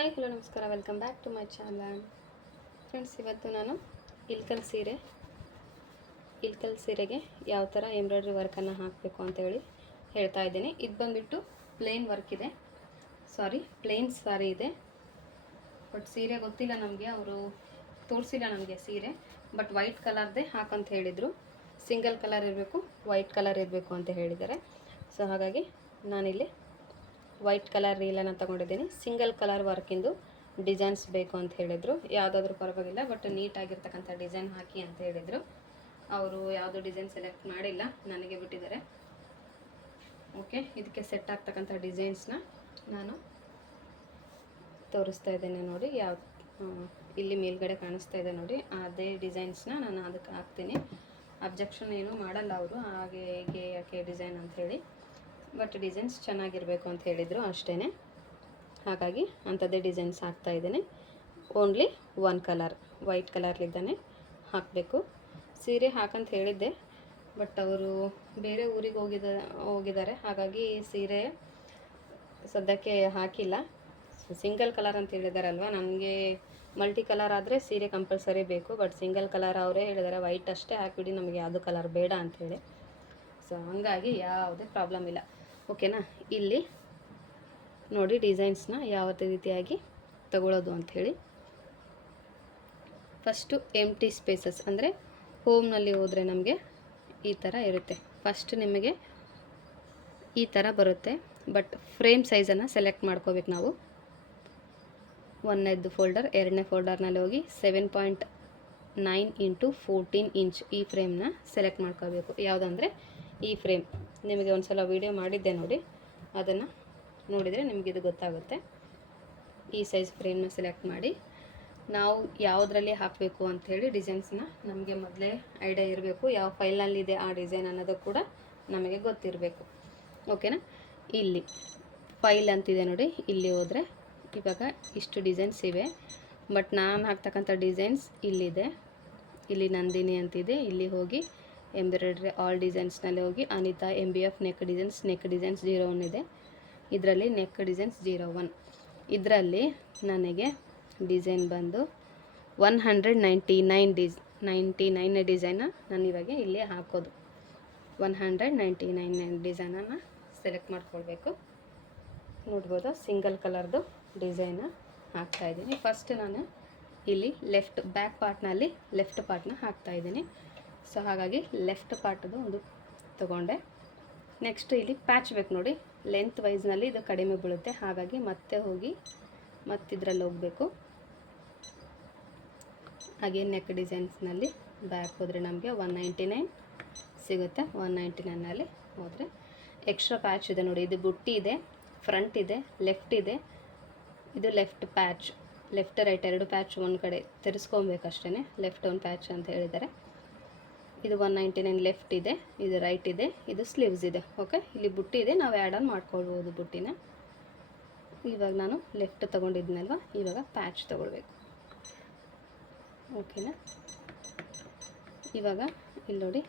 Hi hello ನಮಸ್ಕಾರ. Welcome back to my channel friends ಇವತ್ತು ನಾನು ಇಲ್ಕಲ್ ಸೀರೆ, ಇಲ್ಕಲ್ ಸೀರೆಗೆ ಯಾವ ಥರ ಎಂಬ್ರಾಯ್ಡ್ರಿ ವರ್ಕನ್ನು ಹಾಕಬೇಕು ಅಂತೇಳಿ ಹೇಳ್ತಾ ಇದ್ದೀನಿ. ಇದು ಬಂದುಬಿಟ್ಟು ಪ್ಲೇನ್ ವರ್ಕ್ ಇದೆ. ಸಾರಿ ಪ್ಲೇನ್ ಸಾರಿ ಇದೆ. ಬಟ್ ಸೀರೆ ಗೊತ್ತಿಲ್ಲ ನಮಗೆ. ಅವರು ತೋರಿಸಿಲ್ಲ ನಮಗೆ ಸೀರೆ. ಬಟ್ ವೈಟ್ ಕಲರ್ದೇ ಹಾಕಂತ ಹೇಳಿದರು. ಸಿಂಗಲ್ ಕಲರ್ ಇರಬೇಕು ವೈಟ್ ಕಲರ್ ಇರಬೇಕು ಅಂತ ಹೇಳಿದ್ದಾರೆ. ಸೊ ಹಾಗಾಗಿ ನಾನಿಲ್ಲಿ ವೈಟ್ ಕಲರ್ ರೀಲನ್ನು ತಗೊಂಡಿದ್ದೀನಿ. ಸಿಂಗಲ್ ಕಲರ್ ವರ್ಕಿಂದು ಡಿಸೈನ್ಸ್ ಬೇಕು ಅಂತ ಹೇಳಿದರು. ಯಾವುದಾದ್ರೂ ಪರವಾಗಿಲ್ಲ, ಬಟ್ ನೀಟಾಗಿರ್ತಕ್ಕಂಥ ಡಿಸೈನ್ ಹಾಕಿ ಅಂತ ಹೇಳಿದರು. ಅವರು ಯಾವುದು ಡಿಸೈನ್ ಸೆಲೆಕ್ಟ್ ಮಾಡಿಲ್ಲ, ನನಗೆ ಬಿಟ್ಟಿದ್ದಾರೆ. ಓಕೆ, ಇದಕ್ಕೆ ಸೆಟ್ ಆಗ್ತಕ್ಕಂಥ ಡಿಸೈನ್ಸ್ನ ನಾನು ತೋರಿಸ್ತಾ ಇದ್ದೇನೆ ನೋಡಿ. ಯಾವ ಇಲ್ಲಿ ಮೇಲ್ಗಡೆ ಕಾಣಿಸ್ತಾ ಇದೆ ನೋಡಿ. ಅದೇ ಡಿಸೈನ್ಸ್ನ ನಾನು ಅದಕ್ಕೆ ಹಾಕ್ತೀನಿ. ಅಬ್ಜೆಕ್ಷನ್ ಏನೂ ಮಾಡಲ್ಲ ಅವರು, ಹಾಗೆ ಹೇಗೆ ಯಾಕೆ ಡಿಸೈನ್ ಅಂಥೇಳಿ ಬಟ್ ಡಿಸೈನ್ಸ್ ಚೆನ್ನಾಗಿರಬೇಕು ಅಂತ ಹೇಳಿದರು ಅಷ್ಟೇ ಹಾಗಾಗಿ ಅಂಥದ್ದೇ ಡಿಸೈನ್ಸ್ ಹಾಕ್ತಾ ಇದ್ದೇನೆ. ಓನ್ಲಿ ಒನ್ ಕಲರ್ ವೈಟ್ ಕಲರ್ಲಿದ್ದಾನೆ ಹಾಕಬೇಕು. ಸೀರೆ ಹಾಕಂತ ಹೇಳಿದ್ದೆ ಬಟ್ ಅವರು ಬೇರೆ ಊರಿಗೆ ಹೋಗಿದ, ಹೋಗಿದ್ದಾರೆ. ಹಾಗಾಗಿ ಸೀರೆ ಸದ್ಯಕ್ಕೆ ಹಾಕಿಲ್ಲ. ಸಿಂಗಲ್ ಕಲರ್ ಅಂತ ಹೇಳಿದಾರಲ್ವ? ನನಗೆ ಮಲ್ಟಿ ಕಲರ್ ಆದರೆ ಸೀರೆ ಕಂಪಲ್ಸರಿ ಬೇಕು ಬಟ್ ಸಿಂಗಲ್ ಕಲರ್ ಅವರೇ ಹೇಳಿದ್ದಾರೆ ವೈಟ್ ಅಷ್ಟೇ ಹಾಕಿಬಿಡಿ, ನಮಗೆ ಯಾವುದು ಕಲರ್ ಬೇಡ ಅಂಥೇಳಿ ಸೊ ಹಂಗಾಗಿ ಯಾವುದೇ ಪ್ರಾಬ್ಲಮ್ ಇಲ್ಲ. ಓಕೆನಾ? ಇಲ್ಲಿ ನೋಡಿ ಡಿಸೈನ್ಸ್ನ ಯಾವ ರೀತಿಯಾಗಿ ತಗೊಳ್ಳೋದು ಅಂಥೇಳಿ. ಫಸ್ಟು ಎಂ ಟಿ ಸ್ಪೇಸಸ್ ಅಂದರೆ ಹೋಮ್ನಲ್ಲಿ ಹೋದರೆ ನಮಗೆ ಈ ಥರ ಇರುತ್ತೆ. ಫಸ್ಟ್ ನಿಮಗೆ ಈ ಥರ ಬರುತ್ತೆ, ಬಟ್ ಫ್ರೇಮ್ ಸೈಜನ್ನು ಸೆಲೆಕ್ಟ್ ಮಾಡ್ಕೋಬೇಕು ನಾವು. ಒಂದನೇದು ಫೋಲ್ಡರ್ ಎರಡನೇ ಫೋಲ್ಡರ್ನಲ್ಲಿ ಹೋಗಿ seven point nine into fourteen inch ಈ ಫ್ರೇಮ್ನ ಸೆಲೆಕ್ಟ್ ಮಾಡ್ಕೋಬೇಕು. ಯಾವುದಂದರೆ ಈ ಫ್ರೇಮ್ ನಿಮಗೆ ಒಂದು ಸಲ ವೀಡಿಯೋ ಮಾಡಿದ್ದೆ ನೋಡಿ. ಅದನ್ನು ನೋಡಿದರೆ ನಿಮಗಿದು ಗೊತ್ತಾಗುತ್ತೆ. ಈ ಸೈಜ್ ಫ್ರೇಮ್ನ ಸೆಲೆಕ್ಟ್ ಮಾಡಿ. ನಾವು ಯಾವುದರಲ್ಲಿ ಹಾಕಬೇಕು ಅಂಥೇಳಿ ಡಿಸೈನ್ಸ್ನ ನಮಗೆ ಮೊದಲೇ ಐಡಿಯಾ ಇರಬೇಕು. ಯಾವ ಫೈಲಲ್ಲಿದೆ ಆ ಡಿಸೈನ್ ಅನ್ನೋದು ಕೂಡ ನಮಗೆ ಗೊತ್ತಿರಬೇಕು. ಓಕೆನಾ ಇಲ್ಲಿ ಫೈಲ್ ಅಂತಿದೆ ನೋಡಿ. ಇಲ್ಲಿ ಹೋದರೆ ಇವಾಗ ಇಷ್ಟು ಡಿಸೈನ್ಸ್ ಇವೆ. ಬಟ್ ನಾನು ಹಾಕ್ತಕ್ಕಂಥ ಡಿಸೈನ್ಸ್ ಇಲ್ಲಿದೆ. ಇಲ್ಲಿ ನಂದಿನಿ ಅಂತಿದೆ. ಇಲ್ಲಿ ಹೋಗಿ ಎಂಬ್ರಾಯ್ಡ್ರಿ ಆಲ್ ಡಿಸೈನ್ಸ್ನಲ್ಲಿ ಹೋಗಿ Anita M B F neck designs neck designs zero one ಇದೆ. ಇದರಲ್ಲಿ ನೆಕ್ ಡಿಸೈನ್ಸ್ ಜೀರೋ ಒನ್ ಇದರಲ್ಲಿ ನನಗೆ ಡಿಸೈನ್ ಬಂದು ಒನ್ ಹಂಡ್ರೆಡ್ ನೈಂಟಿ ನೈನ್ ಡಿಸ್ ನೈಂಟಿ ನೈನ್ ಡಿಸೈನ ನಾನು ಇವಾಗ ಇಲ್ಲಿ ಹಾಕೋದು. ಒನ್ ಹಂಡ್ರೆಡ್ ನೈಂಟಿ ನೈನ್ ಡಿಸೈನನ್ನು ಸೆಲೆಕ್ಟ್ ಮಾಡ್ಕೊಳ್ಬೇಕು. ನೋಡ್ಬೋದು ಸಿಂಗಲ್ ಕಲರ್ದು ಡಿಸೈನ ಹಾಕ್ತಾಯಿದ್ದೀನಿ ಫಸ್ಟ್ ನಾನು ಇಲ್ಲಿ ಲೆಫ್ಟ್ ಬ್ಯಾಕ್ ಪಾರ್ಟ್ನಲ್ಲಿ ಲೆಫ್ಟ್ ಪಾರ್ಟ್ನ ಹಾಕ್ತಾಯಿದ್ದೀನಿ ಸೊ ಹಾಗಾಗಿ ಲೆಫ್ಟ್ ಪಾರ್ಟ್ದು ಒಂದು ತೊಗೊಂಡೆ. ನೆಕ್ಸ್ಟ್ ಇಲ್ಲಿ ಪ್ಯಾಚ್ ಬೇಕು ನೋಡಿ. ಲೆಂತ್ ವೈಸ್ನಲ್ಲಿ ಇದು ಕಡಿಮೆ ಬೀಳುತ್ತೆ. ಹಾಗಾಗಿ ಮತ್ತೆ ಹೋಗಿ ಮತ್ತಿದ್ರಲ್ಲಿ ಹೋಗಬೇಕು. ಹಾಗೆ ನೆಕ್ ಡಿಸೈನ್ಸ್ನಲ್ಲಿ ಬ್ಯಾಕ್ ಹೋದರೆ ನಮಗೆ ಒನ್ ನೈಂಟಿ ನೈನ್ ಸಿಗುತ್ತೆ. ಒನ್ ನೈಂಟಿ ನೈನಲ್ಲಿ ಹೋದರೆ ಎಕ್ಸ್ಟ್ರಾ ಪ್ಯಾಚ್ ಇದೆ ನೋಡಿ. ಇದು ಬುಟ್ಟಿ ಇದೆ ಫ್ರಂಟ್ ಇದೆ ಲೆಫ್ಟ್ ಇದೆ. ಇದು ಲೆಫ್ಟ್ ಪ್ಯಾಚ್ ಲೆಫ್ಟ್ ರೈಟ್ ಎರಡು ಪ್ಯಾಚ್ ಒಂದು ಕಡೆ ತಿರ್ಸ್ಕೊಬೇಕಷ್ಟೇ ಲೆಫ್ಟ್ ಒಂದು ಪ್ಯಾಚ್ ಅಂತ ಹೇಳಿದ್ದಾರೆ. ಇದು ಒನ್ ನೈಂಟಿ ನೈನ್ ಲೆಫ್ಟ್ ಇದೆ, ಇದು ರೈಟ್ ಇದೆ, ಇದು ಸ್ಲೀವ್ಸ್ ಇದೆ ಓಕೆ ಇಲ್ಲಿ ಬುಟ್ಟಿ ಇದೆ, ನಾವು ಆ್ಯಡ್ ಆನ್ ಮಾಡ್ಕೊಳ್ಬೋದು ಬುಟ್ಟಿನ. ಇವಾಗ ನಾನು ಲೆಫ್ಟ್ ತೊಗೊಂಡಿದ್ನಲ್ವ? ಇವಾಗ ಪ್ಯಾಚ್ ತೊಗೊಳ್ಬೇಕು. ಓಕೆನಾ ಇವಾಗ ಇಲ್ಲಿ ನೋಡಿ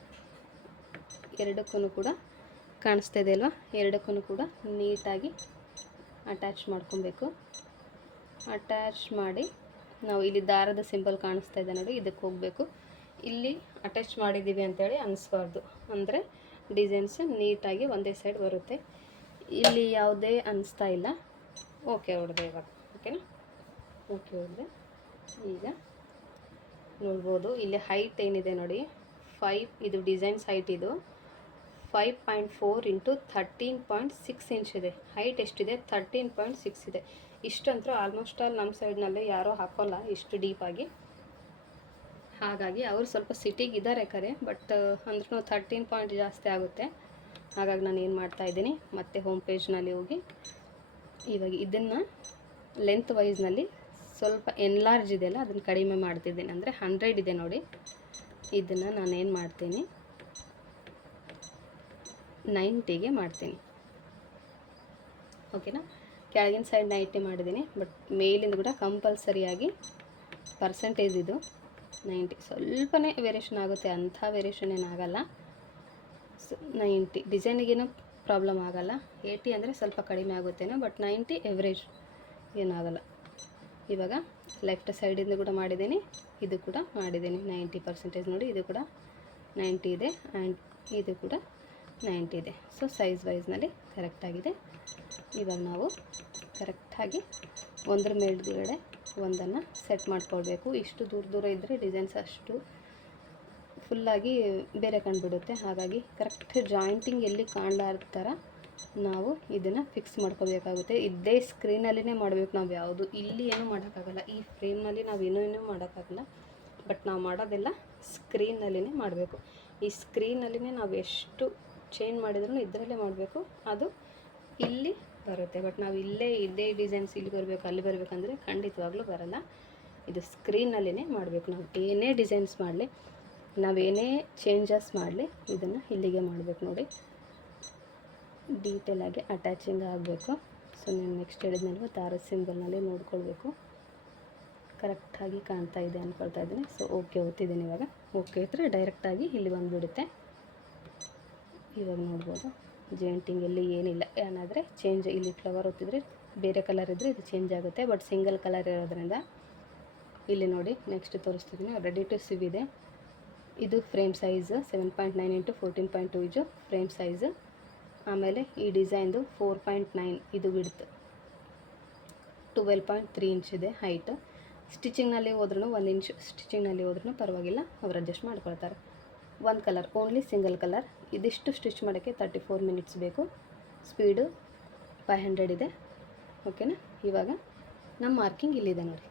ಎರಡಕ್ಕೂ ಕೂಡ ಕಾಣಿಸ್ತಾ ಇದೆ ಅಲ್ವಾ? ಎರಡಕ್ಕೂ ಕೂಡ ನೀಟಾಗಿ ಅಟ್ಯಾಚ್ ಮಾಡ್ಕೊಬೇಕು ಅಟ್ಯಾಚ್ ಮಾಡಿ, ನಾವು ಇಲ್ಲಿ ದಾರದ ಸಿಂಬಲ್ ಕಾಣಿಸ್ತಾ ಇದೆ ನೋಡಿ, ಇದಕ್ಕೆ ಹೋಗಬೇಕು. ಇಲ್ಲಿ ಅಟ್ಯಾಚ್ ಮಾಡಿದ್ದೀವಿ ಅಂತೇಳಿ ಅನಿಸ್ಬಾರ್ದು. ಅಂದರೆ ಡಿಸೈನ್ಸ್ ನೀಟಾಗಿ ಒಂದೇ ಸೈಡ್ ಬರುತ್ತೆ. ಇಲ್ಲಿ ಯಾವುದೇ ಅನಿಸ್ತಾ ಇಲ್ಲ. ಓಕೆ ಹೊಡೆದೆ ಇವಾಗ. ಓಕೆನಾ ಓಕೆ ಹೊಡೆದೆ. ಈಗ ನೋಡ್ಬೋದು. ಇಲ್ಲಿ ಹೈಟ್ ಏನಿದೆ ನೋಡಿ. ಫೈವ್ ಇದು ಡಿಸೈನ್ಸ್ ಹೈಟ್ ಇದು. Five point four into thirteen point six inch ಇದೆ. ಹೈಟ್ ಎಷ್ಟಿದೆ? ಥರ್ಟೀನ್ ಪಾಯಿಂಟ್ ಸಿಕ್ಸ್ ಇದೆ. ಇಷ್ಟಂತೂ ಆಲ್ಮೋಸ್ಟ್ ಆಲ್ ನಮ್ಮ ಸೈಡ್ನಲ್ಲೇ ಯಾರೂ ಹಾಕೋಲ್ಲ. ಇಷ್ಟು ಡೀಪಾಗಿ ಹಾಗಾಗಿ ಅವರು ಸ್ವಲ್ಪ ಸಿಟಿಗೆ ಇದ್ದಾರೆ ಕರೆ, ಬಟ್ ಅಂದ್ರೂ ಥರ್ಟೀನ್ ಪಾಯಿಂಟ್ ಜಾಸ್ತಿ ಆಗುತ್ತೆ. ಹಾಗಾಗಿ ನಾನು ಏನು ಮಾಡ್ತಾ ಇದ್ದೀನಿ, ಮತ್ತೆ ಹೋಮ್ ಪೇಜ್ನಲ್ಲಿ ಹೋಗಿ, ಇವಾಗ ಇದನ್ನು ಲೆಂತ್ ವೈಸ್ನಲ್ಲಿ ಸ್ವಲ್ಪ ಎನ್ಲಾರ್ಜ್ ಇದೆಯಲ್ಲ ಅದನ್ನು ಕಡಿಮೆ ಮಾಡ್ತಿದ್ದೀನಿ. ಅಂದರೆ ಹಂಡ್ರೆಡ್ ಇದೆ ನೋಡಿ. ಇದನ್ನು ನಾನು ಏನು ಮಾಡ್ತೀನಿ ನೈಂಟಿಗೆ ಮಾಡ್ತೀನಿ. ಓಕೆನಾ ಕೆಳಗಿನ ಸೈಡ್ ನೈಂಟಿ ಮಾಡಿದ್ದೀನಿ, ಬಟ್ ಮೇಲಿಂದ ಕೂಡ ಕಂಪಲ್ಸರಿಯಾಗಿ ಪರ್ಸೆಂಟೇಜ್ ಇದು. ನೈಂಟಿ ಸ್ವಲ್ಪನೇ ವೇರಿಯೇಷನ್ ಆಗುತ್ತೆ, ಅಂಥ ವೇರಿಯೇಷನ್ ಏನಾಗಲ್ಲ ಸೊ ನೈಂಟಿ ಡಿಸೈನಿಗೇನು ಪ್ರಾಬ್ಲಮ್ ಆಗಲ್ಲ. ಏಯ್ಟಿ ಅಂದರೆ ಸ್ವಲ್ಪ ಕಡಿಮೆ ಆಗುತ್ತೇನೋ ಬಟ್ ನೈಂಟಿ ಎವ್ರೇಜ್ ಏನಾಗಲ್ಲ ಇವಾಗ ಲೆಫ್ಟ್ ಸೈಡಿಂದ ಕೂಡ ಮಾಡಿದ್ದೀನಿ, ಇದು ಕೂಡ ಮಾಡಿದ್ದೀನಿ ನೈಂಟಿ ಪರ್ಸೆಂಟೇಜ್ ನೋಡಿ, ಇದು ಕೂಡ ನೈಂಟಿ ಇದೆ ಆ್ಯಂಡ್ ಇದು ಕೂಡ ನೈಂಟಿ ಇದೆ. ಸೊ ಸೈಜ್ ವೈಸ್ನಲ್ಲಿ ಕರೆಕ್ಟಾಗಿದೆ ಇವಾಗ ನಾವು ಕರೆಕ್ಟಾಗಿ ಒಂದರ ಮೇಲ್ಗಡೆ ಒಂದನ್ನು ಸೆಟ್ ಮಾಡ್ಕೊಳ್ಬೇಕು. ಇಷ್ಟು ದೂರ ದೂರ ಇದ್ದರೆ ಡಿಸೈನ್ಸ್ ಅಷ್ಟು ಫುಲ್ಲಾಗಿ ಬೇರೆ ಕಂಡುಬಿಡುತ್ತೆ. ಹಾಗಾಗಿ ಕರೆಕ್ಟ್ ಜಾಯಿಂಟಿಂಗ್ ಎಲ್ಲಿ ಕಾಣಲಾರ್ದ ಥರ ನಾವು ಇದನ್ನು ಫಿಕ್ಸ್ ಮಾಡ್ಕೋಬೇಕಾಗುತ್ತೆ. ಇದ್ದೇ ಸ್ಕ್ರೀನಲ್ಲಿನೇ ಮಾಡಬೇಕು ನಾವು ಯಾವುದು. ಇಲ್ಲಿ ಏನೂ ಮಾಡೋಕ್ಕಾಗಲ್ಲ. ಈ ಫ್ರೇಮ್ನಲ್ಲಿ ನಾವು ಏನೂ ಏನೂ ಮಾಡೋಕ್ಕಾಗಲ್ಲ. ಬಟ್ ನಾವು ಮಾಡೋದೆಲ್ಲ ಸ್ಕ್ರೀನಲ್ಲಿನೇ ಮಾಡಬೇಕು. ಈ ಸ್ಕ್ರೀನಲ್ಲಿನೇ ನಾವು ಎಷ್ಟು ಚೇಂಜ್ ಮಾಡಿದ್ರೂ ಇದರಲ್ಲೇ ಮಾಡಬೇಕು. ಅದು ಇಲ್ಲಿ ಬರುತ್ತೆ. ಬಟ್ ನಾವು ಇಲ್ಲೇ, ಇದೇ ಡಿಸೈನ್ಸ್ ಇಲ್ಲಿ ಬರಬೇಕು, ಅಲ್ಲಿ ಬರಬೇಕಂದ್ರೆ ಖಂಡಿತವಾಗ್ಲೂ ಬರಲ್ಲ. ಇದು ಸ್ಕ್ರೀನಲ್ಲಿನೇ ಮಾಡಬೇಕು ನಾವು. ಏನೇ ಡಿಸೈನ್ಸ್ ಮಾಡಲಿ ನಾವೇನೇ ಚೇಂಜಸ್ ಮಾಡಲಿ, ಇದನ್ನು ಇಲ್ಲಿಗೆ ಮಾಡಬೇಕು ನೋಡಿ. ಡೀಟೇಲಾಗಿ ಅಟ್ಯಾಚಿಂಗ್ ಆಗಬೇಕು. ಸೊ ನಾನು ನೆಕ್ಸ್ಟ್ ಹೇಳಿದ್ನಲ್ವ, ತಾರ ಸಿಂಬಲ್ನಲ್ಲಿ ನೋಡ್ಕೊಳ್ಬೇಕು. ಕರೆಕ್ಟಾಗಿ ಕಾಣ್ತಾ ಇದೆ ಅಂದ್ಕೊಳ್ತಾ ಇದ್ದೀನಿ. ಸೊ ಓಕೆ ಓದ್ತಿದ್ದೀನಿ ಇವಾಗ. ಓಕೆ ಇದ್ದರೆ ಡೈರೆಕ್ಟಾಗಿ ಇಲ್ಲಿ ಬಂದುಬಿಡುತ್ತೆ. ಇವಾಗ ನೋಡ್ಬೋದು. ಜೇಂಟಿಂಗ್ ಎಲ್ಲಿ ಏನಿಲ್ಲ. ಏನಾದರೆ ಚೇಂಜ್ ಇಲ್ಲಿ ಫ್ಲವರ್ ಒತ್ತಿದ್ರೆ ಬೇರೆ ಕಲರ್ ಇದ್ದರೆ ಇದು ಚೇಂಜ್ ಆಗುತ್ತೆ. ಬಟ್ ಸಿಂಗಲ್ ಕಲರ್ ಇರೋದ್ರಿಂದ ಇಲ್ಲಿ ನೋಡಿ ನೆಕ್ಸ್ಟ್ ತೋರಿಸ್ತಿದ್ದೀನಿ ರೆಡಿ ಟು ಸಿವ್ ಇದೆ. ಇದು frame size seven point nine into fourteen point two is frame size ಆಮೇಲೆ ಈ ಡಿಸೈನ್ದು ಫೋರ್ ಪಾಯಿಂಟ್ ನೈನ್ ಇದು width twelve point three inch ಇದೆ ಹೈಟ್ ಸ್ಟಿಚಿಂಗ್ನಲ್ಲಿ ಹೋದ್ರೂ ಒಂದು ಇಂಚ್ ಸ್ಟಿಚಿಂಗ್ನಲ್ಲಿ ಹೋದ್ರೂ ಪರವಾಗಿಲ್ಲ. ಅವ್ರು ಅಡ್ಜಸ್ಟ್ ಮಾಡ್ಕೊಳ್ತಾರೆ. ಒಂದು ಕಲರ್ ಓನ್ಲಿ ಸಿಂಗಲ್ ಕಲರ್ ಇದಿಷ್ಟು ಸ್ಟಿಚ್ ಮಾಡೋಕ್ಕೆ ತರ್ಟಿ ಫೋರ್ ಮಿನಿಟ್ಸ್ ಬೇಕು. ಸ್ಪೀಡು ಫೈವ್ ಹಂಡ್ರೆಡ್ ಇದೆ. ಓಕೆನಾ ಇವಾಗ ನಮ್ಮ ಮಾರ್ಕಿಂಗ್ ಇಲ್ಲಿದೆ ನೋಡಿ.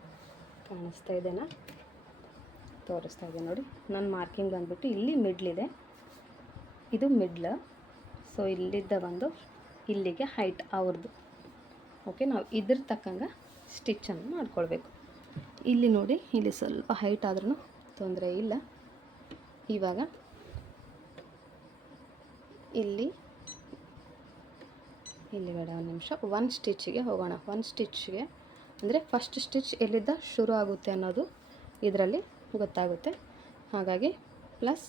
ಕಾಣಿಸ್ತಾ ಇದೆನಾ ತೋರಿಸ್ತಾ ಇದೆ ನೋಡಿ. ನನ್ನ ಮಾರ್ಕಿಂಗ್ ಬಂದ್ಬಿಟ್ಟು ಇಲ್ಲಿ ಮಿಡ್ಲ್ ಇದೆ. ಇದು ಮಿಡ್ಲ್ ಸೊ ಇಲ್ಲಿದ್ದ ಬಂದು ಇಲ್ಲಿಗೆ ಹೈಟ್ ಅವ್ರದ್ದು. ಓಕೆ ನಾವು ಇದ್ರ ತಕ್ಕಂಗೆ ಸ್ಟಿಚ್ಚನ್ನು ಮಾಡ್ಕೊಳ್ಬೇಕು. ಇಲ್ಲಿ ನೋಡಿ, ಇಲ್ಲಿ ಸ್ವಲ್ಪ ಹೈಟ್ ಆದ್ರೂ ತೊಂದರೆ ಇಲ್ಲ. ಇವಾಗ ಇಲ್ಲಿ. ಇಲ್ಲಿ ಬೇಡ, ಒಂದು ನಿಮಿಷ. ಒನ್ ಸ್ಟಿಚ್ಗೆ ಹೋಗೋಣ. ಒನ್ ಸ್ಟಿಚ್ಗೆ ಅಂದರೆ ಫಸ್ಟ್ ಸ್ಟಿಚ್ ಎಲ್ಲಿದ್ದ ಶುರು ಆಗುತ್ತೆ ಅನ್ನೋದು ಇದರಲ್ಲಿ ಗೊತ್ತಾಗುತ್ತೆ. ಹಾಗಾಗಿ ಪ್ಲಸ್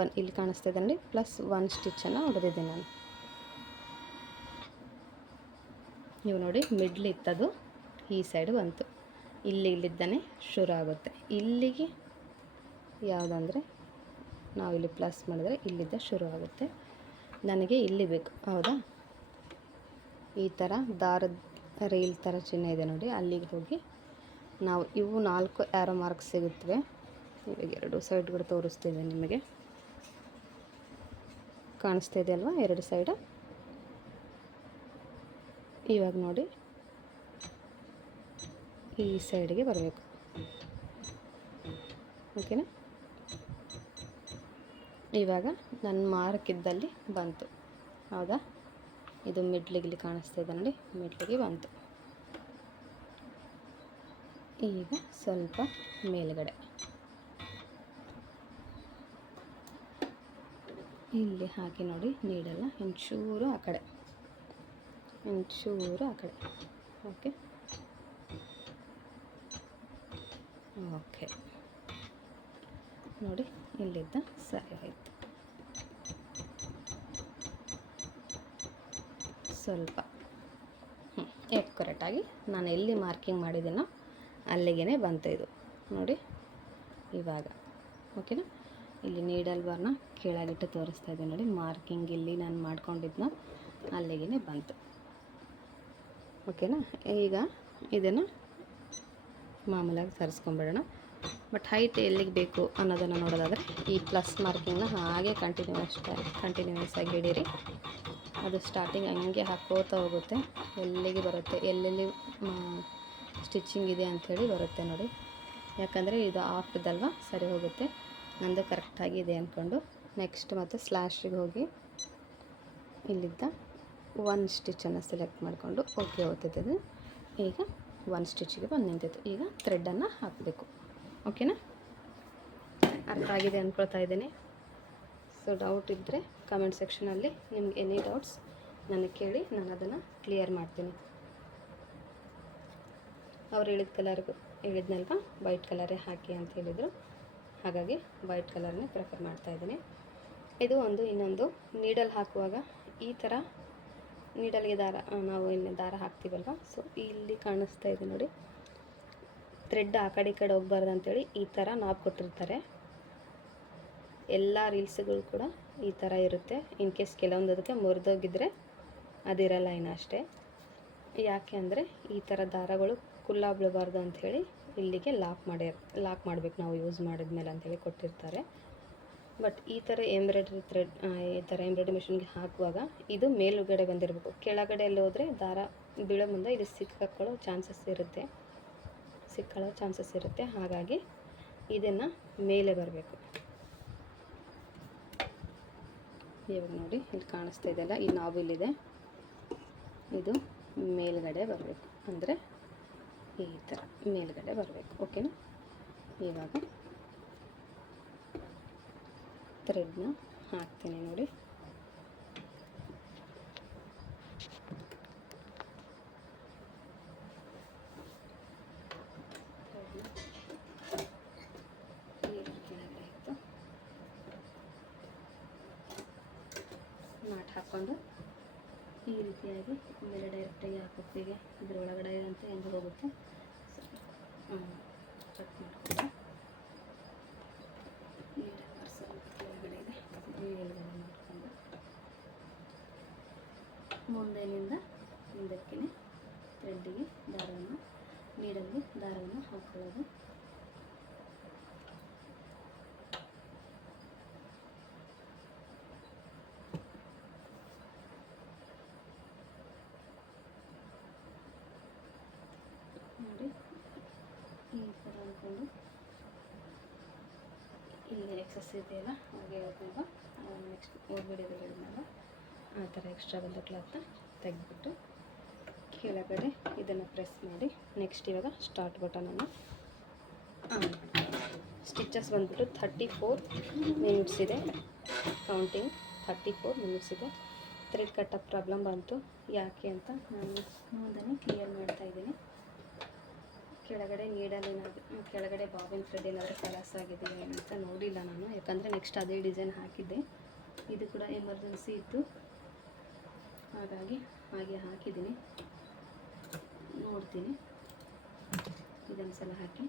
ಒನ್ ಇಲ್ಲಿ ಕಾಣಿಸ್ತಾ ಇದ್ದಂಡಿ ಪ್ಲಸ್ ಒನ್ ಸ್ಟಿಚ್ಚನ್ನು ಹೊಡೆದಿದ್ದೀನಿ ನಾನು. ನೀವು ನೋಡಿ ಮಿಡ್ಲ್ ಇತ್ತದು, ಈ ಸೈಡ್ ಬಂತು. ಇಲ್ಲಿ, ಇಲ್ಲಿದ್ದಾನೆ ಶುರು ಆಗುತ್ತೆ. ಇಲ್ಲಿಗೆ ಯಾವುದಂದರೆ ನಾವು ಇಲ್ಲಿ ಪ್ಲಸ್ ಮಾಡಿದ್ರೆ ಇಲ್ಲಿದ್ದ ಶುರು ಆಗುತ್ತೆ. ನನಗೆ ಇಲ್ಲಿ ಬೇಕು. ಹೌದಾ? ಈ ಥರ ದಾರದ ರೈಲ್ ಥರ ಚಿಹ್ನೆ ಇದೆ ನೋಡಿ. ಅಲ್ಲಿಗೆ ಹೋಗಿ ನಾವು ಇವು ನಾಲ್ಕು ಆ್ಯರೋ ಮಾರ್ಕ್ ಸಿಗುತ್ತವೆ. ಇವಾಗ ಎರಡು ಸೈಡ್ಗಳು ತೋರಿಸ್ತಿದೆ ನಿಮಗೆ. ಕಾಣಿಸ್ತಾ ಇದೆ ಅಲ್ವಾ? ಎರಡು ಸೈಡ್ ಇವಾಗ ನೋಡಿ. ಈ ಸೈಡಿಗೆ ಬರಬೇಕು. ಓಕೆನಾ ಇವಾಗ ನನ್ನ ಮಾರ್ಕಿದ್ದಲ್ಲಿ ಬಂತು. ಹೌದಾ? ಇದು ಮಿಡ್ಲಿಗೆ ಕಾಣಿಸ್ತಾ ಇದೆ ನೋಡಿ. ಮಿಡ್ಲಿಗೆ ಬಂತು. ಈಗ ಸ್ವಲ್ಪ ಮೇಲುಗಡೆ. ಇಲ್ಲಿ ಹಾಕಿ ನೋಡಿ ನೀಡಲ್ಲ. ಒಂಚೂರು ಆ ಕಡೆ. ಒಂಚೂರು ಆ ಕಡೆ. ಓಕೆ ಓಕೆ ನೋಡಿ, ಇಲ್ಲಿದ್ದ ಸರಿ ಆಯಿತು ಸ್ವಲ್ಪ. ಹ್ಞೂ ಎಕ್ಯುರೇಟಾಗಿ ನಾನು ಎಲ್ಲಿ ಮಾರ್ಕಿಂಗ್ ಮಾಡಿದ್ದೀನೋ ಅಲ್ಲಿಗೆ ಬಂತು ಇದು. ನೋಡಿ, ಇವಾಗ. ಓಕೆನಾ ಇಲ್ಲಿ ನೀಡಲ್ ಬಾರ್ನ ಕೆಳಗಿಟ್ಟು ತೋರಿಸ್ತಾ ಇದ್ದೀನಿ ನೋಡಿ. ಮಾರ್ಕಿಂಗ್ ಇಲ್ಲಿ ನಾನು ಮಾಡ್ಕೊಂಡಿದ್ನೋ ಅಲ್ಲಿಗೆ ಬಂತು. ಓಕೆನಾ ಈಗ ಇದನ್ನು ಮಾಮೂಲಾಗಿ ಸರಿಸ್ಕೊಂಬಿಡೋಣ. ಬಟ್ ಹೈಟ್ ಎಲ್ಲಿಗೆ ಬೇಕು ಅನ್ನೋದನ್ನು ನೋಡೋದಾದರೆ ಈ ಪ್ಲಸ್ ಮಾರ್ಕಿಂಗ್ನ ಹಾಗೆ ಕಂಟಿನ್ಯೂಸ್ ಕಂಟಿನ್ಯೂಸ್ ಆಗಿ ಹಿಡೀರಿ. ಅದು ಸ್ಟಾರ್ಟಿಂಗ್ ಹಂಗೆ ಹಾಕೋತಾ ಹೋಗುತ್ತೆ. ಎಲ್ಲಿಗೆ ಬರುತ್ತೆ, ಎಲ್ಲೆಲ್ಲಿ ಸ್ಟಿಚಿಂಗ್ ಇದೆ ಅಂಥೇಳಿ ಬರುತ್ತೆ ನೋಡಿ. ಯಾಕಂದರೆ ಇದು ಆಫ್ ಇದಲ್ವ, ಸರಿ ಹೋಗುತ್ತೆ. ನಂದು ಕರೆಕ್ಟಾಗಿ ಇದೆ ಅಂದ್ಕೊಂಡು ನೆಕ್ಸ್ಟ್ ಮತ್ತು ಸ್ಲ್ಯಾಶಿಗೆ ಹೋಗಿ ಇಲ್ಲಿದ್ದ ಒನ್ ಸ್ಟಿಚನ್ನು ಸೆಲೆಕ್ಟ್ ಮಾಡಿಕೊಂಡು ಓಕೆ ಓದ್ತಿದ್ದೆ ಈಗ ಒನ್ ಸ್ಟಿಚ್ಗೆ ಬಂದು ನಿಂತಿತ್ತು ಈಗ ಥ್ರೆಡ್ಡನ್ನು ಹಾಕಬೇಕು. ಓಕೆನಾ ಅರ್ಥ ಆಗಿದೆ ಅಂದ್ಕೊಳ್ತಾ ಇದ್ದೀನಿ. ಸೊ ಡೌಟ್ ಇದ್ದರೆ ಕಮೆಂಟ್ ಸೆಕ್ಷನಲ್ಲಿ ನಿಮ್ಗೆ ಎನಿ ಡೌಟ್ಸ್ ನನಗೆ ಕೇಳಿ ನಾನು ಅದನ್ನು ಕ್ಲಿಯರ್ ಮಾಡ್ತೀನಿ. ಅವ್ರು ಹೇಳಿದ ಕಲರ್ಗೂ ಹೇಳಿದ್ನಲ್ವ? ವೈಟ್ ಕಲರೇ ಹಾಕಿ ಅಂತ ಹೇಳಿದರು. ಹಾಗಾಗಿ ವೈಟ್ ಕಲರ್ನೇ ಪ್ರಿಫರ್ ಮಾಡ್ತಾ ಇದ್ದೀನಿ. ಇದು ಒಂದು, ಇನ್ನೊಂದು ನೀಡಲ್ ಹಾಕುವಾಗ ಈ ಥರ ನೀಡಲ್ಗೆ ದಾರ ನಾವು ಇಲ್ಲಿ ದಾರ ಹಾಕ್ತೀವಲ್ವ? ಸೊ ಇಲ್ಲಿ ಕಾಣಿಸ್ತಾ ಇದೆ ನೋಡಿ. ಥ್ರೆಡ್ ಆ ಕಡೆ ಈ ಕಡೆ ಹೋಗ್ಬಾರ್ದು ಅಂತೇಳಿ ಈ ಥರ ನಾಬ್ ಕೊಟ್ಟಿರ್ತಾರೆ. ಎಲ್ಲ ರೀಲ್ಸ್ಗಳು ಕೂಡ ಈ ಥರ ಇರುತ್ತೆ. ಇನ್ ಕೇಸ್ ಕೆಲವೊಂದು ಅದಕ್ಕೆ ಮುರಿದೋಗಿದ್ರೆ ಅದಿರಲ್ಲ ಇನ್ನು ಅಷ್ಟೇ. ಯಾಕೆ ಅಂದರೆ ಈ ಥರ ದಾರಗಳು ಕುಲ್ಲ ಬೀಳಬಾರ್ದು ಅಂಥೇಳಿ ಇಲ್ಲಿಗೆ ಲಾಕ್ ಮಾಡಿ ಲಾಕ್ ಮಾಡಬೇಕು ನಾವು ಯೂಸ್ ಮಾಡಿದ್ಮೇಲೆ ಅಂಥೇಳಿ ಕೊಟ್ಟಿರ್ತಾರೆ. ಬಟ್ ಈ ಥರ ಎಂಬ್ರಾಯ್ಡ್ರಿ ಥ್ರೆಡ್ ಈ ಥರ ಎಂಬ್ರಾಯ್ಡ್ರಿ ಮಿಷಿನ್ಗೆ ಹಾಕುವಾಗ ಇದು ಮೇಲುಗಡೆ ಬಂದಿರಬೇಕು. ಕೆಳಗಡೆ ಅಲ್ಲಿ ಹೋದರೆ ದಾರ ಬೀಳೋ ಮುಂದೆ ಇದು ಸಿಕ್ಕಾಕೊಳ್ಳೋ ಚಾನ್ಸಸ್ ಇರುತ್ತೆ. ಸಿಕ್ಕೊಳ್ಳೋ ಚಾನ್ಸಸ್ ಇರುತ್ತೆ. ಹಾಗಾಗಿ ಇದನ್ನು ಮೇಲೆ ಬರಬೇಕು. ಇವಾಗ ನೋಡಿ, ಇಲ್ಲಿ ಕಾಣಿಸ್ತಾ ಇದೆಯಲ್ಲ ಈ ನಾವಿಲ್ಲಿದೆ. ಇದು ಮೇಲ್ಗಡೆ ಬರಬೇಕು. ಅಂದರೆ ಈ ಥರ ಮೇಲ್ಗಡೆ ಬರಬೇಕು. ಓಕೆನಾ ಇವಾಗ ಥ್ರೆಡ್ನ ಹಾಕ್ತೀನಿ ನೋಡಿ ನಾಟ್ ಹಾಕ್ಕೊಂಡು ಈ ರೀತಿಯಾಗಿ ಮೇಲೆ ಡೈರೆಕ್ಟಾಗಿ ಹಾಕೋಕ್ಕಿಗೆ ಇದ್ರ ಒಳಗಡೆ ಅಂತ ಹೆಂಗೆ ಹೋಗುತ್ತೆ. ಕಟ್ ಮಾಡ್ಕೊಂಡು ಕೆಳಗಡೆ ಇದೆ. ಮಾಡಿಕೊಂಡು ಮುಂದೆನಿಂದ ಹಿಂದಕ್ಕೆ ಥ್ರೆಡ್ಡಿಗೆ ದಾರವನ್ನು ನೀಡಲ್ಲಿ ದಾರವನ್ನು ಹಾಕೊಳ್ಳೋದು ನೋಡಿ ಈ ಥರ ಅಂದ್ಕೊಂಡು ಇಲ್ಲಿ ಎಕ್ಸಸ್ ಇದೆಯಲ್ಲ, ಹಾಗೆ ಹೇಳ್ಕೊಂಡು ನೆಕ್ಸ್ಟ್ ಓದ್ ವಿಡಿಯೋದಲ್ಲಿ ಹೇಳಿದ್ನಲ್ಲ ಆ ಥರ ಎಕ್ಸ್ಟ್ರಾ ಬಂದ ಕ್ಲಾತ್ನ ತೆಗೆದ್ಬಿಟ್ಟು ಕೆಳಗಡೆ ಇದನ್ನು ಪ್ರೆಸ್ ಮಾಡಿ ನೆಕ್ಸ್ಟ್ ಇವಾಗ ಸ್ಟಾರ್ಟ್ ಬಟನನ್ನು ಸ್ಟಿಚಸ್ ಬಂದುಬಿಟ್ಟು ಥರ್ಟಿ ಫೋರ್ ಮಿನಿಟ್ಸ್ ಇದೆ. ಕೌಂಟಿಂಗ್ ಥರ್ಟಿ ಫೋರ್ ಮಿನಿಟ್ಸ್ ಇದೆ ಥ್ರೆಡ್ ಕಟ್ಟಪ್ ಪ್ರಾಬ್ಲಮ್ ಬಂತು. ಯಾಕೆ ಅಂತ ನಾನು ಸ್ಮೂದನ್ನು ಕ್ಲಿಯರ್ ಮಾಡ್ತಾ ಇದ್ದೀನಿ. ಕೆಳಗಡೆ ನೀಡಲ್ ಏನಾದರೂ ಕೆಳಗಡೆ ಬಾಬಿನ್ ಥ್ರೆಡ್ ಏನಾದರೂ ಕಲರ್ಸ್ ಆಗಿದೆಯಾ ಅಂತ ನೋಡಿಲ್ಲ ನಾನು. ಯಾಕಂದರೆ ನೆಕ್ಸ್ಟ್ ಅದೇ ಡಿಸೈನ್ ಹಾಕಿದ್ದೆ. ಇದು ಕೂಡ ಎಮರ್ಜೆನ್ಸಿ ಇತ್ತು. ಹಾಗಾಗಿ ಹಾಗೆ ಹಾಕಿದ್ದೀನಿ. ನೋಡ್ತೀನಿ. ಇದೊಂದು ಸಲ ಹಾಕಿ.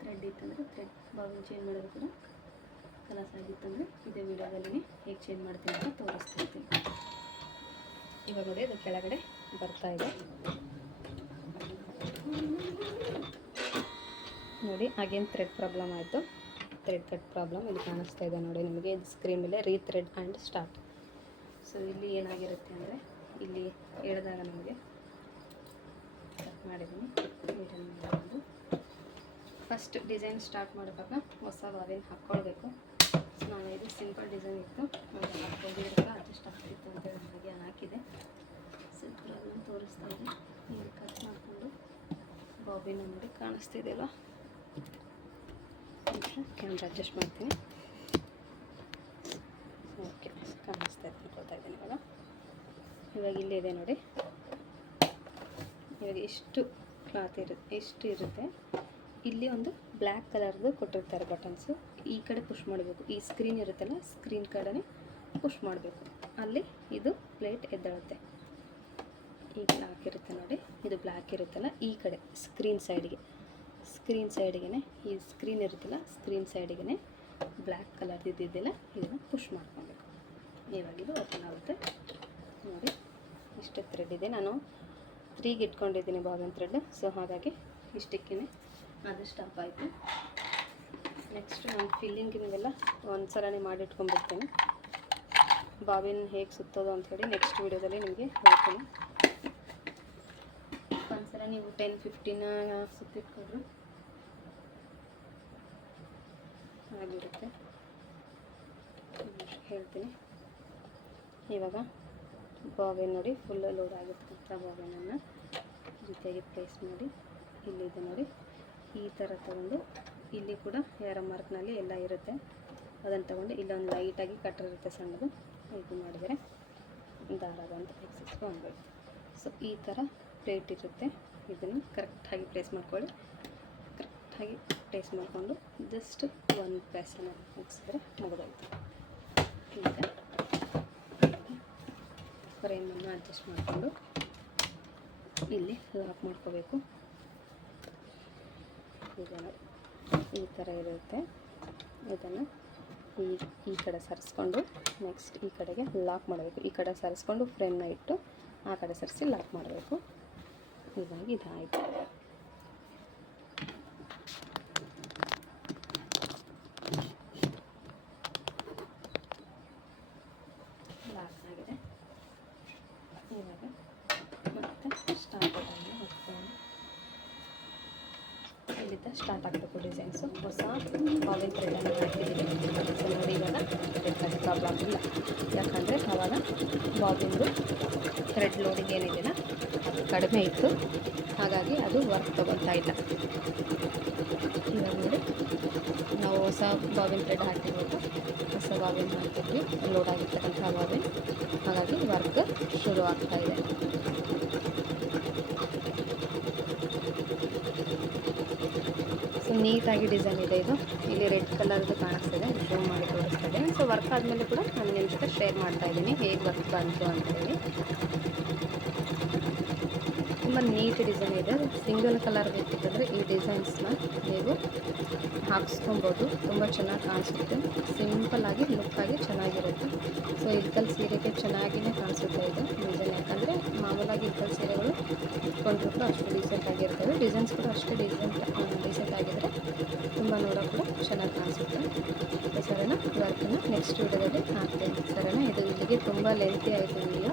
ಥ್ರೆಡ್ ಇತ್ತಂದರೆ ಥ್ರೆಡ್ ಬಾಬಿನ್ ಚೇಂಜ್ ಮಾಡೋದು ಕೂಡ ಕಲಾಸ್ ಆಗಿತ್ತಂದರೆ ಇದೇ ವಿಡಿಯೋದಲ್ಲಿ ಹೇಗೆ ಚೇಂಜ್ ಮಾಡ್ತೀನಿ ಅಂತ ತೋರಿಸ್ತಾ ಇವಾಗ ನೋಡಿ ಅದು ಕೆಳಗಡೆ ಬರ್ತಾ ಇದೆ. ನೋಡಿ ಅಗೇನ್ ಥ್ರೆಡ್ ಪ್ರಾಬ್ಲಮ್ ಆಯಿತು. ಥ್ರೆಡ್ ಕಟ್ ಪ್ರಾಬ್ಲಮ್ ಇಲ್ಲಿ ಕಾಣಿಸ್ತಾ ಇದೆ ನೋಡಿ ನಿಮಗೆ. ಇದು ಸ್ಕ್ರೀನ್ ಮೇಲೆ ರೀ ಥ್ರೆಡ್ ಆ್ಯಂಡ್ ಸ್ಟಾರ್ಟ್ ಸೊ ಇಲ್ಲಿ ಏನಾಗಿರುತ್ತೆ ಅಂದರೆ, ಇಲ್ಲಿ ಹೇಳಿದಾಗ ನಮಗೆ ಕಟ್ ಮಾಡಿದ್ದೀನಿ. ಇದನ್ನು ಫಸ್ಟ್ ಡಿಸೈನ್ ಸ್ಟಾರ್ಟ್ ಮಾಡಿದಾಗ ಹೊಸ ಬಾವಿನ ಹಾಕ್ಕೊಳ್ಬೇಕು. ನಾನು ಇದು ಸಿಂಪಲ್ ಡಿಸೈನ್ ಇತ್ತು. ಹಾಗೆ ಹಾಕ್ಕೊಂಡಿದ್ದಾಗ ಅಡ್ಜಸ್ಟ್ ಆಗ್ತಿತ್ತು ಅಂತೇಳಿ ಹಾಗೆ ಹಾಕಿದೆ. ಸಿಂಪಲ್ ಪ್ರಾಬ್ಲಮ್ ತೋರಿಸ್ತಾ ಇದೆ ಕಟ್ ಮಾಡಿಕೊಂಡು ಬಾಬಿನ ನೋಡಿ ಕಾಣಿಸ್ತಿದೆಯಲ್ಲ? ಕ್ಯಾಮ್ರಾ ಅಡ್ಜಸ್ಟ್ ಮಾಡ್ತೀನಿ. ಓಕೆ ಕಾಣಿಸ್ತಾ ಇದ್ದೀನಿ ಗೊತ್ತಾ ಇದ್ದೀನಿ ಇವಾಗ. ಇವಾಗ ಇಲ್ಲಿದೆ ನೋಡಿ. ಇವಾಗ ಇಷ್ಟು ಕ್ಲಾತ್ ಇರುತ್ತೆ ಇಷ್ಟು ಇರುತ್ತೆ? ಇಲ್ಲಿ ಒಂದು ಬ್ಲ್ಯಾಕ್ ಕಲರ್ದು ಕೊಟ್ಟಿರ್ತಾರೆ ಬಟನ್ಸು ಈ ಕಡೆ ಪುಷ್ ಮಾಡಬೇಕು. ಈ ಸ್ಕ್ರೀನ್ ಇರುತ್ತಲ್ಲ ಸ್ಕ್ರೀನ್ ಕಡೆನೇ ಪುಷ್ ಮಾಡಬೇಕು. ಅಲ್ಲಿ ಇದು ಪ್ಲೇಟ್ ಎದ್ದೇಳುತ್ತೆ. ಈ ಬ್ಲ್ಯಾಕ್ ಇರುತ್ತೆ ನೋಡಿ. ಇದು ಬ್ಲ್ಯಾಕ್ ಇರುತ್ತಲ್ಲ, ಈ ಕಡೆ ಸ್ಕ್ರೀನ್ ಸೈಡ್ಗೆ. ಸ್ಕ್ರೀನ್ ಸೈಡ್ಗೆ ಈ ಸ್ಕ್ರೀನ್ ಇರುತ್ತಲ್ಲ, ಸ್ಕ್ರೀನ್ ಸೈಡ್ಗೆ ಬ್ಲ್ಯಾಕ್ ಕಲರ್ ಇದ್ದಿದ್ದಿಲ್ಲ ಇದನ್ನು ಪುಷ್ ಮಾಡ್ಕೊಬೇಕು. ಇವಾಗ ಇದು ಓಪನ್ ಆಗುತ್ತೆ. ನೋಡಿ, ಇಷ್ಟು ಥ್ರೆಡ್ ಇದೆ. ನಾನು ತ್ರೀಗೆ ಇಟ್ಕೊಂಡಿದ್ದೀನಿ ಬಾಬನ್ ಥ್ರೆಡ್ ಸೊ ಹಾಗಾಗಿ ಇಷ್ಟಕ್ಕೇ ಅದು ಸ್ಟಾಪ್ ಆಯಿತು. ನೆಕ್ಸ್ಟ್ ನಾನು ಫಿಲ್ಲಿಂಗಿನೆಲ್ಲ ಒಂದು ಸಲನೇ ಮಾಡಿಟ್ಕೊಂಡ್ಬಿಡ್ತೀನಿ. ಬಾವಿನ ಹೇಗೆ ಸುತ್ತೋದು ಅಂಥೇಳಿ ನೆಕ್ಸ್ಟ್ ವೀಡಿಯೋದಲ್ಲಿ ನಿಮಗೆ ಹೇಳ್ತೀನಿ. ನೀವು ಟೆನ್ ಫಿಫ್ಟೀನ್ ಸುತ್ತಿಟ್ಕೊಂಡ್ರು ಆಗಿರುತ್ತೆ ಹೇಳ್ತೀನಿ. ಇವಾಗ ಬಾಬಿನ್ ನೋಡಿ ಫುಲ್ ಲೋಡ್ ಆಗಿರ್ತಕ್ಕಂಥ ಬಾಬಿನನ್ನು ಜೊತೆಗೆ ಪ್ಲೇಸ್ ಮಾಡಿ ಇಲ್ಲಿದೆ ನೋಡಿ. ಈ ಥರ ತಗೊಂಡು ಇಲ್ಲಿ ಕೂಡ ಯಾರ ಮಾರ್ಕ್ನಲ್ಲಿ ಎಲ್ಲ ಇರುತ್ತೆ. ಅದನ್ನು ತಗೊಂಡು ಇಲ್ಲೊಂದು ಲೈಟಾಗಿ ಕಟ್ಟಿರುತ್ತೆ ಸಣ್ಣದು, ಇದು ಮಾಡಿದರೆ ದಾರ ಬಂದು ಎಕ್ಸಸ್ ಸೊ ಈ ಥರ ಪ್ಲೇಟ್ ಇರುತ್ತೆ. ಇದನ್ನು ಕರೆಕ್ಟಾಗಿ ಪ್ಲೇಸ್ ಮಾಡ್ಕೊಳ್ಳಿ. ಕರೆಕ್ಟಾಗಿ ಪ್ಲೇಸ್ ಮಾಡಿಕೊಂಡು ಜಸ್ಟ್ ಒಂದು ಪ್ಲೇಸನ್ನು ಮುಗಿಸಿದ್ರೆ ಮುಗಿದೋಯ್ತು. ಈಗ ಫ್ರೇಮನ್ನು ಅಡ್ಜಸ್ಟ್ ಮಾಡಿಕೊಂಡು ಇಲ್ಲಿ ಲಾಕ್ ಮಾಡ್ಕೋಬೇಕು. ಇದನ್ನು ಈ ಥರ ಇರುತ್ತೆ. ಇದನ್ನು ಈ ಈ ಕಡೆ ಸರಿಸ್ಕೊಂಡು ನೆಕ್ಸ್ಟ್ ಈ ಕಡೆಗೆ ಲಾಕ್ ಮಾಡಬೇಕು. ಈ ಕಡೆ ಸರಿಸ್ಕೊಂಡು ಫ್ರೇಮ್ನ ಇಟ್ಟು ಆ ಕಡೆ ಸರಿಸಿ ಲಾಕ್ ಮಾಡಬೇಕು. ಹೀಗಾಗಿ ಇದಾಯಿತು ಆಗಿದೆ ಇವಾಗ ಮತ್ತೆ ಸ್ಟಾರ್ಟ್ ಬಟನ್ನ ಹಾಕ್ತೀನಿ ಸ್ಟಾರ್ಟ್ ಆಗಬೇಕು ಡಿಸೈನ್ಸು ಹೊಸ ಮಾವಿನ ಥ್ರೆಡನ್ನು ಹಾಕಿದ್ದೀನಿ ನೋಡಿ ಇವಾಗ ಪ್ರಾಬ್ಲಮ್ ಇಲ್ಲ ಯಾಕಂದರೆ ಅವಾಗ ಬಾಬಿಂದು ಥ್ರೆಡ್ ಲೋಡಿಂಗ್ ಏನಿದೆಯಲ್ಲ? ಕಡಿಮೆ ಇತ್ತು. ಹಾಗಾಗಿ ಅದು ವರ್ಕ್ ತಗೊಳ್ತಾ ಇಲ್ಲ. ಇವಾಗ ನಾವು ಹೊಸ ಬಾಬಿನ್ ಥ್ರೆಡ್ ಹಾಕಿರೋದು. ಹೊಸ ಬಾಬಿನ್ ಹಾಕಿದ್ವಿ ಲೋಡ್ ಆಗಿರ್ತಕ್ಕಂಥ ಬಾಬಿನ್ ಹಾಗಾಗಿ ವರ್ಕ್ ಶುರು ಆಗ್ತಾ ಇದೆ. ಸೊ ನೀಟಾಗಿ ಡಿಸೈನ್ ಇದೆ ಇದು. ಇಲ್ಲಿ ರೆಡ್ ಕಲರ್ದು ಕಾಣಿಸ್ತಿದೆ. ಶೋ ಮಾಡಿ ತೋರಿಸ್ತಿದೆ ಸೊ ವರ್ಕ್ ಆದಮೇಲೆ ಕೂಡ ನಾನು ನಿಮ್ಮ ಜೊತೆ ಶೇರ್ ಮಾಡ್ತಾ ಇದ್ದೀನಿ. ಹೇಗೆ ವರ್ಕ್ ಬಂತು ಅಂತ ಹೇಳಿ. ತುಂಬ ನೀಟ್ ಡಿಸೈನ್ ಇದೆ. ಸಿಂಗಲ್ ಕಲರ್ ಬೇಕಿತ್ತಂದರೆ ಈ ಡಿಸೈನ್ಸ್ನ ನೀವು ಹಾಕ್ಸ್ಕೊಬೋದು. ತುಂಬ ಚೆನ್ನಾಗಿ ಕಾಣಿಸುತ್ತೆ. ಸಿಂಪಲ್ಲಾಗಿ ಲುಕ್ಕಾಗಿ ಚೆನ್ನಾಗಿರುತ್ತೆ. ಸೊ ಇಲ್ಕಲ್ ಸೀರೆಗೆ ಚೆನ್ನಾಗಿಯೇ ಕಾಣಿಸುತ್ತೆ ಇದು. ಡಿಸೈನ್ ಯಾಕಂದರೆ ಮಾಮೂಲಾಗಿ ಇಲ್ಕಲ್ ಸೀರೆಗಳು ಕೊಂಡ್ರೂ ಅಷ್ಟು ಡಿಸೆಂಟ್ ಆಗಿರ್ತವೆ. ಡಿಸೈನ್ಸ್ ಕೂಡ ಅಷ್ಟೇ ಡೀಸೆಂಟ್ ಡಿಸೆಂಟ್ ಆಗಿದ್ದರೆ ತುಂಬ ನೋಡೋಕೆ ಕೂಡ ಚೆನ್ನಾಗಿ ಕಾಣಿಸುತ್ತೆ. ಸರಿನಾ ವರ್ಕನ್ನು ನೆಕ್ಸ್ಟ್ ವಿಡಿಯೋದಲ್ಲಿ ಹಾಕ್ತೇನೆ. ಸರಿನಾ ಇದು ಇಲ್ಲಿಗೆ ತುಂಬ ಲೆಂತಿ ಆಯಿತು ವಿಡಿಯೋ